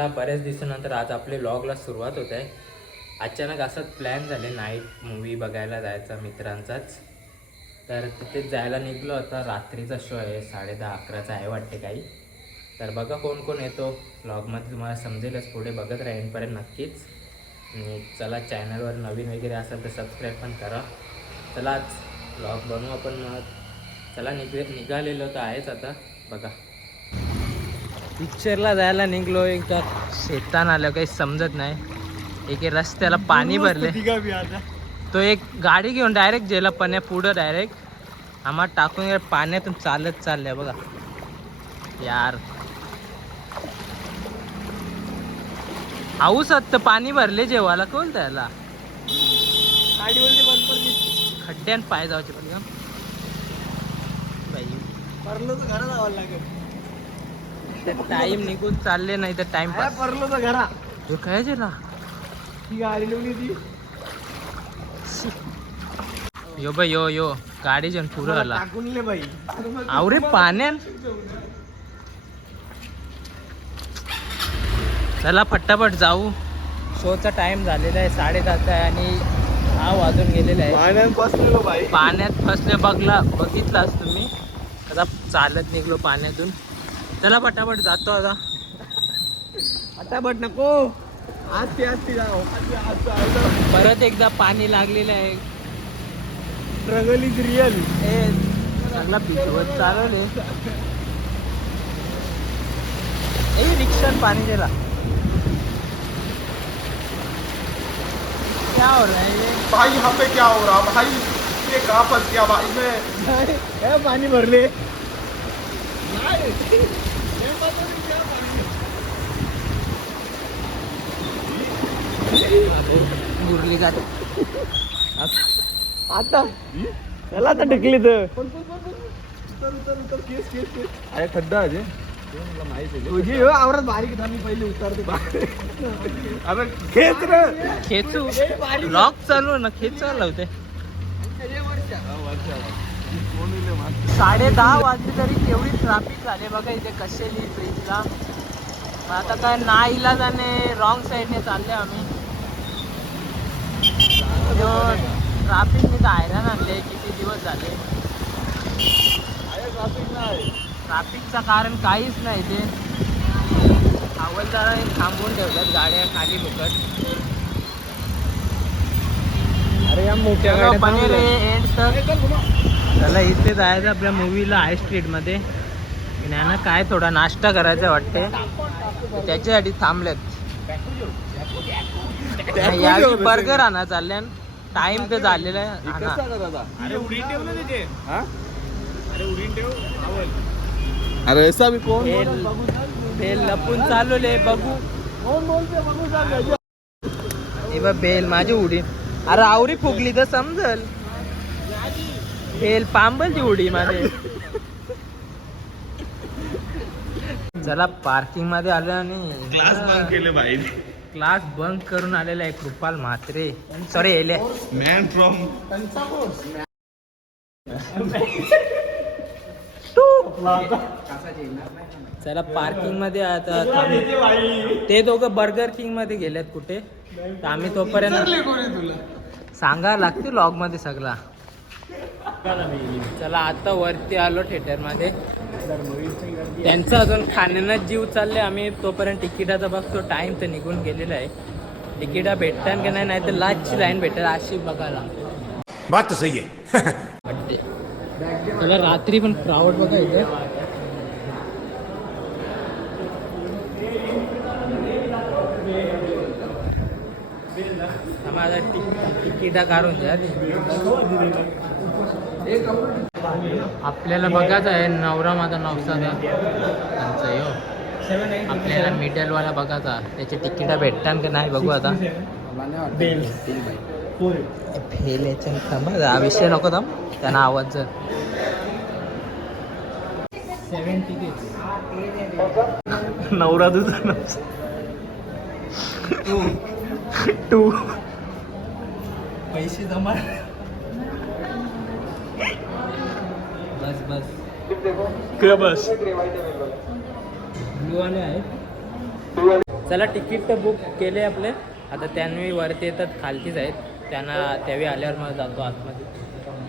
चला बऱ्याच दिवसानंतर आज आपले लॉगला सुरुवात होत आहे. अचानक असंच प्लॅन झाले. नाईट मूवी बघायला जायचा मित्रांचाच. तर तिथे जायला निघलो. आता रात्रीचा शो आहे. साडे दहा अकराचा आहे वाटते काही. तर बघा कोण कोण येतो. ब्लॉगमध्ये तुम्हाला समजेलच. पुढे बघत राहीनपर्यंत नक्कीच. आणि चला चॅनलवर नवीन वगैरे असेल तर सबस्क्राईब पण करा. चला आज व्लॉग बनवू आपण. मग चला निघ निघालेलो तर आहेच आता. बघा. पिक्चरला जायला निघलो एकदा शेतान आलं काही समजत नाही. एके रस्त्याला पाणी भरले. तो एक गाडी घेऊन डायरेक्ट गेला पण्या पुढं डायरेक्ट आम्हाला टाकून पाण्यातून चालत चाललंय बघा. यार. हाऊस तर पाणी भरले जेवायला. कोण त्याला? खड्ड्यान पाय जायचे पण का टाइम निघून चालले नाही तर टाइम पास हे काय जेला यो बाई यो यो. गाडी जण पुढं आला. आवरे पाण्यान. चला फटाफट जाऊ. शोचा टाइम झालेला आहे साडेदहाचा आहे आणि हा वाजून गेलेला आहे. पाण्यात फसले बघला बघितलाच तुम्ही? आता चालत निघलो पाण्यातून. चला फटाफट जातो आता. फटाफट नको. आज असते जाओ परत एकदा पाणी लागलेलं आहे. स्ट्रगल इज रिअल ए चांगला पिकवत चालवले ए रिक्षान पाणी दिला क्या हो रहा है ये? भाई यहाँ पे क्या हो रहा भाई ये कहाँ फंस गया भाई? मैं हे पाणी भरले? मुरली का आता? त्याला आता ढकली तर. अरे खड्डा अजय तुझी हो आवरत बारीक था मी पहिले उतरते. अरे खेच रे. खेचू. लॉक चालू आहे ना खेच चालू होते. साडे दहा वाजले तरी केवढी ट्राफिक झाली. बघा इथे कशेली ब्रिजला आता काय ना इलाजाने रॉंग साईडने चालले आम्ही. ट्राफिकने तर हैराण आणले किती दिवस झाले? ट्राफिकचं कारण काहीच नाही ते हवालदार थांबवून ठेवतात गाड्या खाली फुकट. अरे या मोठ्या रहे एंड तक चला इथे जायचं आपल्या मूवीला हाय स्ट्रीटमध्ये ज्ञाना काय थोडा नाश्ता करायचा वाटते. त्याच्यासाठी थांबलेत. यावेळी बर्गर आणा चालल्यान. टाइम तर झालेला आहे. अरे ऐसा भी कौन बेल लपून चालवले बघू कोण बोलते बघू. सांग हे बघ बेल माझी उडी अरे आवरी फुगली तर समजल. बेल पांबलची उडी माझे. चला पार्किंगमध्ये आलो आणि क्लास बंद केले भाई क्लास बंक करून आलेला आहे कृपाल म्हात्रे. सॉरी एले मॅन फ्रॉम चला पार्किंगमध्ये आता. ते दोघं बर्गर किंगमध्ये गेलेत कुठे? आम्ही तोपर्यंत सांगा लागते लॉगमध्ये सगळा. चला आता वरती आलो थिएटरमध्ये त्यांचं अजून खाण्यानं जीव चालले आम्ही तोपर्यंत तिकिटाचा बघतो टाइम तर निघून गेलेला आहे. तिकिटा भेटतात की नाही नाही तर लाचची लाईन भेटेल अशी बघायला. बात सही है वाटते त्याला रात्री पण क्राऊड बघा इथे. ति- तिकिटा काढून द्या. आपल्याला बघायचं आहे नवरा माझा नवसा त्यांचा यो. आपल्याला मिडलवाला बघायचा. त्याचे तिकिटा भेटतात की नाही बघू आता. फेल याच्या थांबा हा विषय नको थांब. त्यांना आवाज जर. सेवन तिकीट नवरा तुझा टू पैसे जमा. बस बस. किंवा बस. आहेत. चला तिकीट तर बुक केले आपले. आता त्यांनी वरती येतात खालतीच आहेत. त्यांना त्यावेळी आल्यावर मग जातो आतमध्ये.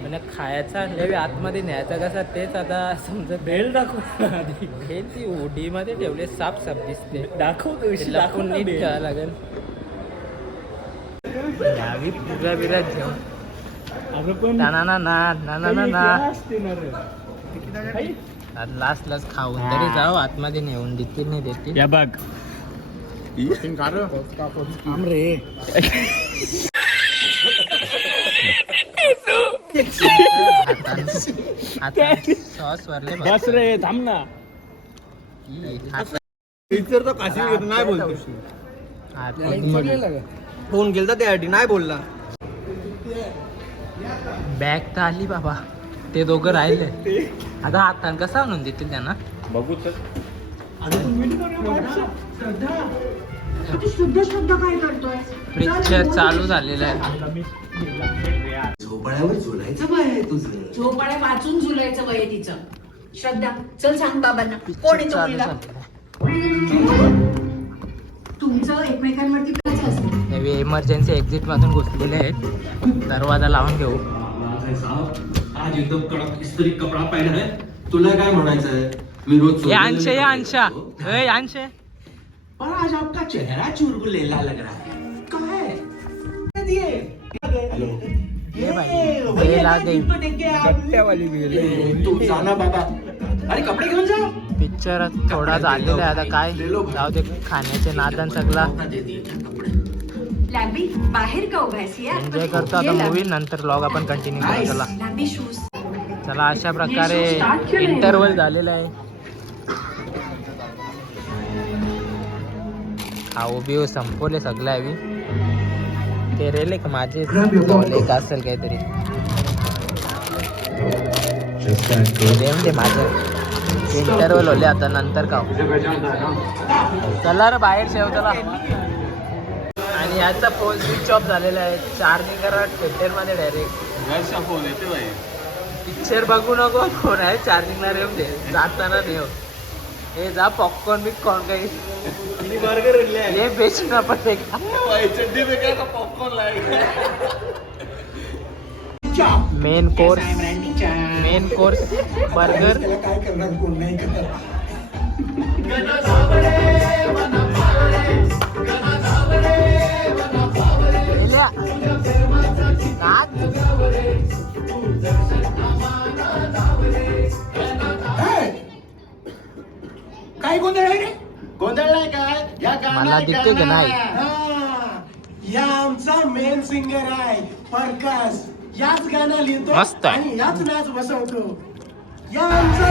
म्हणजे खायचा त्यावेळी आतमध्ये न्यायचा कसा तेच आता समजत बेल दाखव हे ती उडीमध्ये ठेवले साफ साफ दिसते दाखव लपून नीट ठेवावं लागेल. यावी पुऱ्या बिऱ्या घेऊन लास्ट लास्ट खाऊन तरी जाऊ आतमध्ये नेऊन देतील नाही देतील. या बघ. फोन केला त्यासाठी नाही बोलला. बॅग तर आली बाबा. ते दोघं राहिले. आता हातान कसा आणून देतील त्यांना? बघू तर. शुद्ध शुद्ध काय करतोय? पिक्चर चालू झालेला आहे. झोपाळ्यावर झोलायचं वय आहे तुझं. झोपाळ्या वाचून झुलायचं वय आहे तिचं. श्रद्धा चल सांग बाबांना. कोण पिक्चर आहे तो चालू मुलगा? झालेला तुमचं एकमेकांवरती असतं? इमर्जन्सी एक्झिट मधून घुसलेले आहेत. दरवाजा लावून घेऊ. साहब. आज एकदम कडक इस्त्री कपडा पहना है तुला काय म्हणायचंय मी रोज ये अंशे ये अंशा. ए अंशे. पर आज आपका चेहरा चुरगुलेला लग रहा है. काय ये भाई ये ला दे. तू जाना बाबा. अरे कपडे घेऊन जा. पिक्चर थोडा झालेला आहे आता काय? जाऊ दे खाण्याचे नादन सगळा. लॅबी बाहेर का उभा आहेस? या एन्जॉय करतो आता मूवी नंतर ब्लॉग आपण कंटिन्यू करू चला. शूज चला अशा प्रकारे इंटरवल झालेला आहे. खाऊ बिऊ संपवले सगळं आहे ते रेले का माझे का असेल काहीतरी. दे माझं. इंटरवल होले आता नंतर का? चला रे बाहेर ठेव चला आणि याचा फोन स्विच ऑफ झालेला आहे. चार्जिंग करा थिएटरमध्ये डायरेक्ट फोन येते बाई. पिक्चर बघू नको फोन आहे चार्जिंगला रेव दे जाताना नेव. हे जा पॉपकॉर्न बिपकॉर्न काही. बर्गर हे बेच ना पडेगा चड्डी में क्या पॉपकॉर्न लाएगा main course main course burger काय गोंधळ आहे रे? गोंधळ नाही काय? या मला दिसते का नाही? हा. या आमचा मेन सिंगर आहे प्रकाश. याच गाणं लिहितो मस्त आहे. आणि याच नाच बसवतो. या आमचा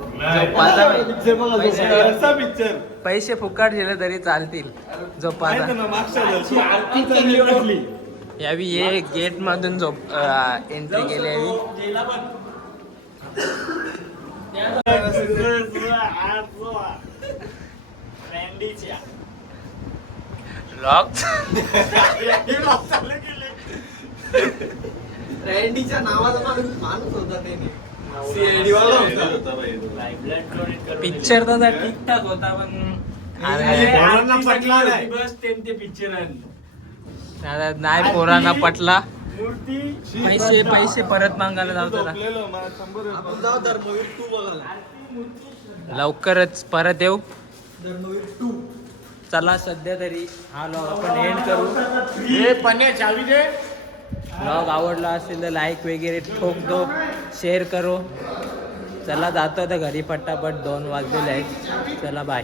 पिक्चर पैसे फुकाट दिले तरी चालतील वाटली यावी ये गेट मधून झोप एंट्री केली यावी लॉक रँडीच्या नावाचा माणूस माणूस होता त्याने पिक्चर तर ठीक ठाक होता पण नाही. पोरांना पटला. पैसे पैसे परत मागायला जाऊ बघायला. लवकरच परत येऊ. चला सध्या तरी हा लॉग आपण एंड करू. हे चावी दे. ब्लॉग आवडला असेल तर लाईक वगैरे ठोक दो शेअर करो. चला जातो आता घरी पट्टापट दोन वाजलेले आहेत चला बाय